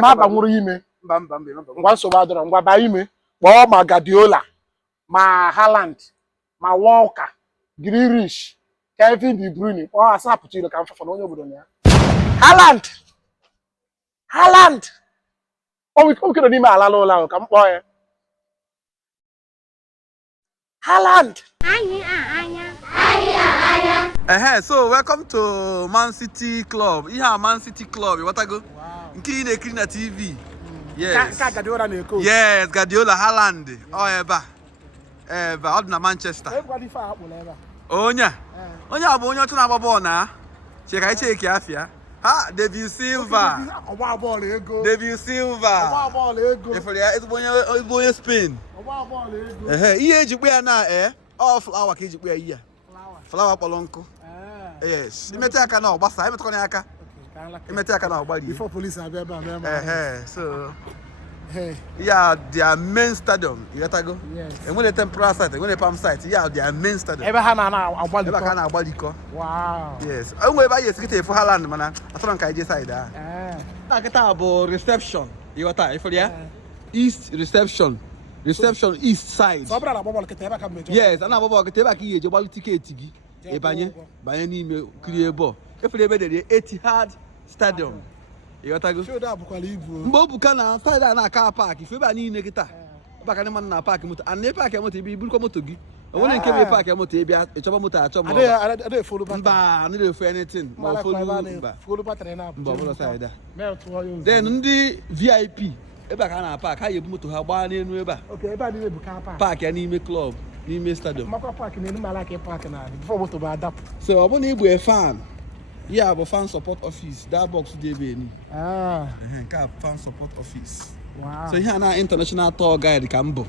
Maba nwụrụ ime. Ngwa nsogbu adọrọ ngwa baa ime. Kpọọ ma Guardiola, ma Haaland, ma Walker, Grealish, Kevin De Bruyne. Kpọọ asapụta ilo ka m fafa na onye obodo na ya. Haaland. O wikere n'ime ala ụlọ ahụ ka m kpọọ ya. Haaland. So welcome to Man City Club. Ihe Man City Club, you watago? Nke ị na-ekiri na TV. Yes. Ka Guardiola na-eko. Yes, Guardiola, Haaland. Eba. Ọ dị na Manchester. Onye bụ onye ọchụ na-agba bọọlụ na. Cheka icheki afịa. Ha, David Silva. Ọgba bọọlụ ego. David Silva. Ọgba bọọlụ ego. Efere ya ezigbo onye Spain. Ọgba bọọlụ ego. Ihe ejikpe ya na ọ flower ka ejikpe ya ihe. Flower kpọrọ nkụ. Yes. Imete aka na ọgbasa, imetekwana ya aka. Imete aka na ọgbari. Before police abịa ebe a. So yeah, their main stadium. You gotta go. Yes. And when the temporary site, when the palm site, yeah, their main stadium. Ebe ha na agbaliko. Ebe ka na agbaliko. Wow. Yes. Onwe ebe yes kete for Haaland mana. Atọrọ nka ije side ah. Kita bụ reception. You got that? For ya? East reception. Reception east side. So bra na bọbọl kete ebe ka mmejo. Yes, ana bọbọl kete ebe ka ihe je gbalu ticket gi. Banye n'ime kirie ball. Efere ebe dey Etihad Stadium. You got to go. Show abukwala ibu. Mgbe obuka na side na car park, ife ebe niile kita. Ebe ka man na park moto. And park moto ibi buru ko moto gi. Onwe nke be park moto e bia e choba moto a choba. Ade follow back. Mba, no dey for anything. Ma follow mba. Follow battery na. Mba bolo side. Me to you. Then ndị VIP ebe ka na park ha yebu moto ha gbaa n'enu ebe a. Okay, ebe a dị ebuka park. Park ya n'ime club, n'ime stadium. Makwa park n'enu mala ka park na. Before moto ba adapt. So ọ bụ na igbo a fan. Yeah, but fan support office. That box dey be ni. Fan support office. Wow. So here na international tour guide ka mbo.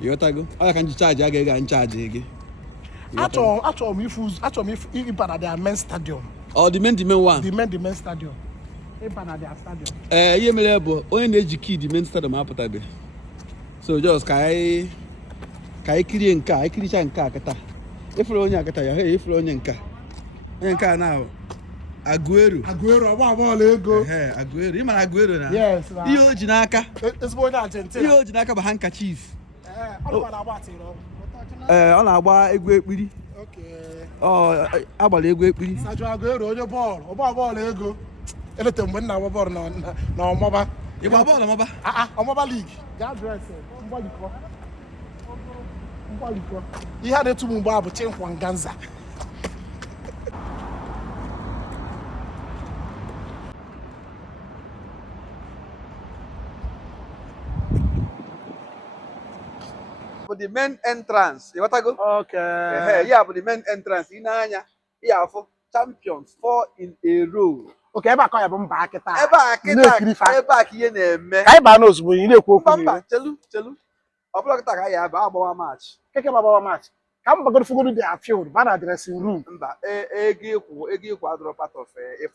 You got to go. I can charge aga and charge again. Actually, if their main stadium. Oh, the main one. The main stadium. If their stadium. Ye mere bo onye na-eji key the main stadium apụtabe. So just kai kiri nka, ikiricha nka akata. Ifuru onye akata ya, ifuru onye nka. Onye nka na Aguero, ọgba bọọlụ ego. Aguero, ị mara Aguero na? Yes. Ihe o ji n'aka. Ezigbo onye Argentina. Ihe o ji n'aka bụ handkerchief. Ọ na-agba atịrị. Ọ na-agba egwu ekpiri. Okay. Agbara egwu ekpiri. Sergio Aguero onye bọọlụ, ọgba bọọlụ ego. Elete mgbe nna agba bọọlụ na ọmọba. Ịgba bọọlụ ọmọba? Ọmọba league. Ga dress mgbalikọ. Ihe a na-etu mgbe a bụ Chinkwanganza. For the main entrance, you want to go? Okay. Yeah, for the main entrance, in anya, yeah, for champions 4 in a row. Okay, ebe akọ ya bụ mba akịta. Ebe a ihe na-eme. Ka anyị baa n'ozugbo ị na-ekwu okwu. Mba, chelu. Ọ bụla kịta ka ya agbawa match. Keke agbawa match. Ka m bagoro fugoro their field, ba na dressing room. Mba, ego ịkwụ adọrọ part of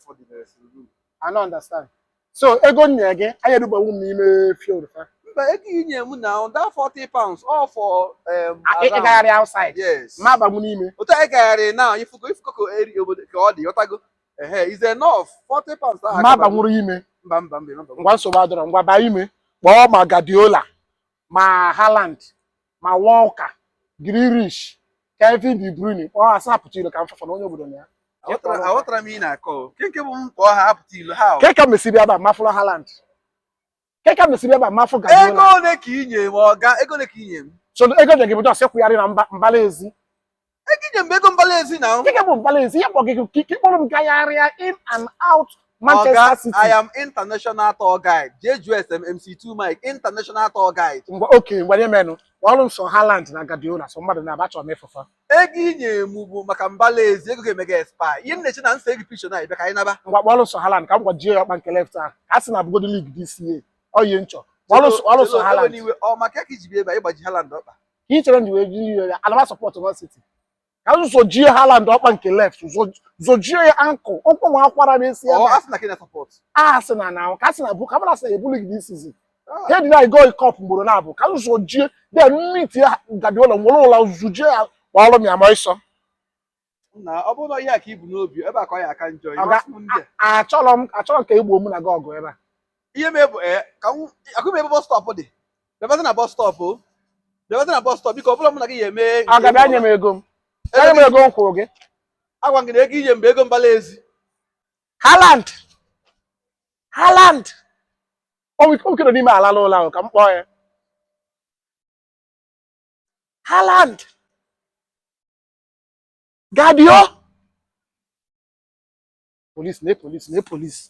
for the dressing room. I don't understand. So ego nye gị, anyị erubawu n'ime field fa. But inye m now that £40 all for Ịgagharị outside. Yes. Ma agbanwu n'ime. Otu anyị gagharị now ifuko eri obodo ka ọ dị ọtago. Is enough £40 that Ma agbanwuru ime. Mba. Ngwa nsogbu adọrọ ngwa baa ime. Kpọọ ma Guardiola, ma Haaland, ma Walker, Grealish, Kevin De Bruyne. Kpọọ asapụta ilo ka m fafa na onye obodo na ya. Aghọtara m ị na-akọ. Nke bụ m kpọọ ha apụta ilo ha. Keke mesiri ebe a mafụrụ Haaland. Keke mesiri ebe a mafụ Guardiola. Ego ole ka inye m ọga? Ego ole ka inye m? So ego dị gị bụ just kwụgharị na mbala ezi. Ego inye m ego mbala ezi na. Keke bụ mbala ezi, ya kpọ gị kpọrọ m gagharịa in and out Manchester City. I am international tour guide. JUSM MC2 Mike, international tour guide. Okay, ngwanye menụ. Ọrụ nsọ Haaland na Guardiola, so mmadụ na-abacha mefufa. Ego inye m bụ maka mbala ezi, ego ga-emega expire. Ihe nnechi na nse egi picture na ibe ka anyị naba. Ngwa ọrụ nsọ Haaland ka m gwajie ọkpa nke left a. Ka sị na bugodo league this year. Oyi nchọ. Ọrụ nsọ Haaland. Ọ maka ka iji bi ebe anyị gbaji Haaland ọkpa. Ka ị chere ndị wee jiri ya, alaba support Man City. Ka ụzọ jie Haaland ọkpa nke left, zojie ya ankle. Ụkwụ nwa akwara na-esi ya. Asị na Kenya support. Asị na ka sị na bu ka mara sị ebu league this season. He did I go cup mgboro na abụ. Ka ụzọ jie then meet ya Guardiola nwere ụlọ zujie ya ọrụ mi ama ịsọ. Na ọ bụrụ na ihe a ka ibu n'obi ebe a ka ọ ya aka njọ Achọrọ m ka igbo mụ na gị ọgụ ebe a. ihe m ebu ka akụ m ebe bus stop dị bịabata na bus stop o bịabata na bus stop biko ọ bụla mụ na gị ya eme Ọ ga-abịa nye m ego m. Nye m ego m kwụrụ gị. agwa gị na ego inye mgbe ego mbala ezi Haaland. Haaland. O nọ n'ime ala n'ụlọ ahụ ka m kpọọ ya. Haaland. Gadio. Police, ne police, ne police.